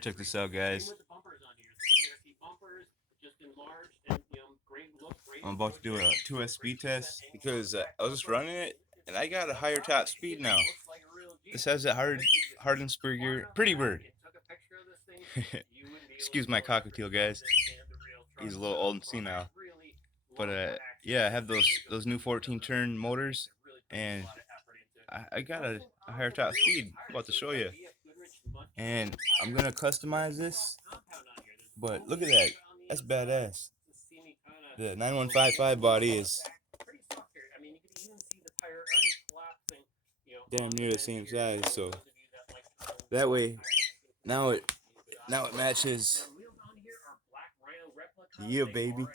Check this out, guys. I'm about to do a 2S speed test because I was just running it and I got a higher top speed now. This has that hardend spur gear. Pretty bird. Excuse my cockatiel, guys. He's a little old and senile. But yeah, I have those new 14 turn motors, and I got a higher top speed. About to show you. And I'm gonna customize this. But look at that. That's badass. The 9155 body is damn near the same size, so that way now it matches. Yeah, baby.